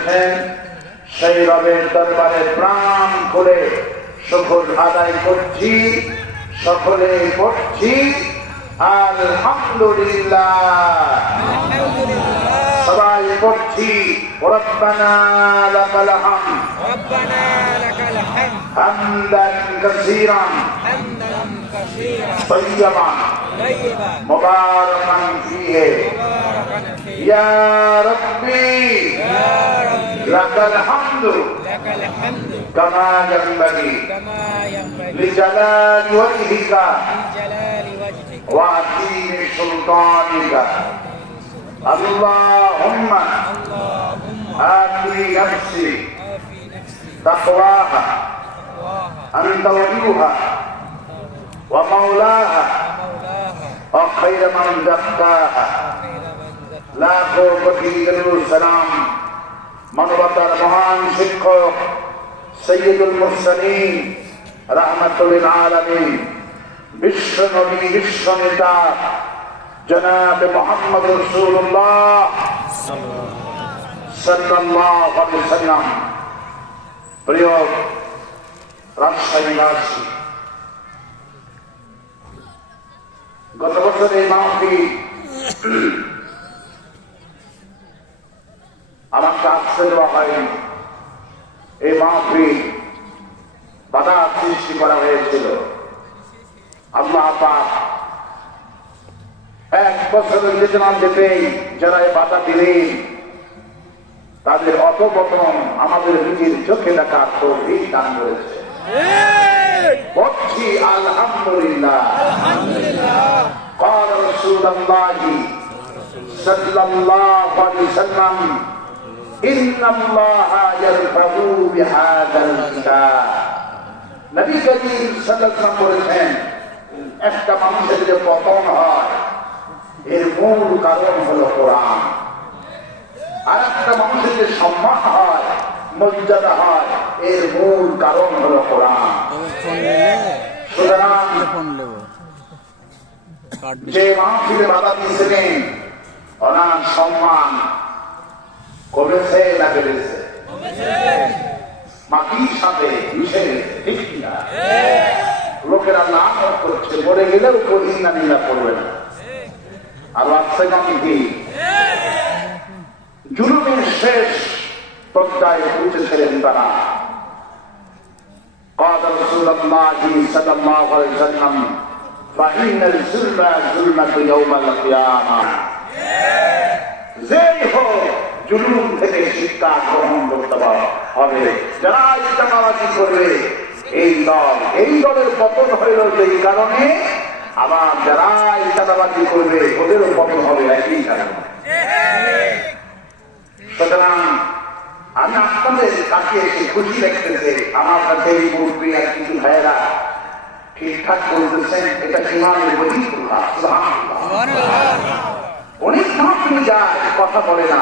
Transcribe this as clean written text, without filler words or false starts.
করেছেন সেই রবের দরবারে প্রাণ করে শুকর আদায় করছি, সকলে করছি আলহামদুলিল্লাহ। সবাই করছি রব্বানা লাকাল হামদ হামদান কাসীরান তাইয়্যিবান মুবারাকান ফীহি ইয়া রাব্বি লাকাল হামদু কামা ইয়ানবাগি লিজালালি ওয়াজহিকা ওয়া আযীমি সুলতানিকা। আল্লাহুম্মা আতি নাফসি তাকওয়াহা আনতা ওয়ালিয়ুহা ওয়া মাওলাহা ওয়া খায়রা মান যাক্কাহা। লাখো কোটি দরুদ সালাম মানবতার মহান শিক্ষক সৈয়দুল মুরসালিন রাহমাতুল লিল আলামিন বিশ্ব নবী বিশ্ব নেতা জনাব মুহাম্মদ রাসূলুল্লাহ সাল্লাল্লাহু আলাইহি ওয়াসাল্লাম। প্রিয় রাজশাহীবাসী, গত বছর এই মাহফিল আমার কাছে দেওয়া হয়নি। এই মাহফিল বাধা সৃষ্টি করা হয়েছিল। আল্লাহ পাক এক বছরের বেতন দিতেই যারা বাধা দিলেন তাদের অতপতন আমাদের নিজের চোখে দেখার তৌফিক দান করেছে। বলছি আলহামদুলিল্লাহ। قال رسول الله صلى الله عليه وسلم إن الله يرفع بهذا الكتاب। নবী করিম সাল্লাল্লাহু আলাইহি ওয়াসাল্লাম বলেছেন, একটা মানুষের যে পতন হয় এর মূল কারণ হলো কোরআন, আর একটা মানুষের যে সম্মান হয় মর্যাদা হয় এর মূল কারণ হলো কোরআন। সুতরাং যে মাহফিলে বাধা দিয়েছিলেন ওনার সম্মান কমেছে না বেড়েছে? মাটির সাথে মিশে গেছে, ঠিক কিনা? লোকেরা নাম করছে, মরে গেলেও কঠিন না নিলা করবে না। আর আসছে নাকি কি জুলুমের শেষ পর্যায়ে পৌঁছেছিলেন তারা। قال رسول الله صلى الله عليه وسلم فإن الظلم ظلمة يوم القيامة। যেই হোক জুলুম থেকে শিক্ষা গ্রহণ করতে হবে। যারা ইসলামাবাদী করবে এই দলের পতন হইল সেই কারণে, আবার যারা ইসলামাবাদী করবে ওদেরও পতন হবে একই কারণে। সুতরাং আমি আপনাদের কাছে এসে খুশি লাগতেছে, আমার কাছে এই মুরব্বী আর কিছু ভাইয়েরা ঠিকঠাক বলতেছেন, এটা সীমানের বলি। অনেক মাহফিল যায় কথা বলে না।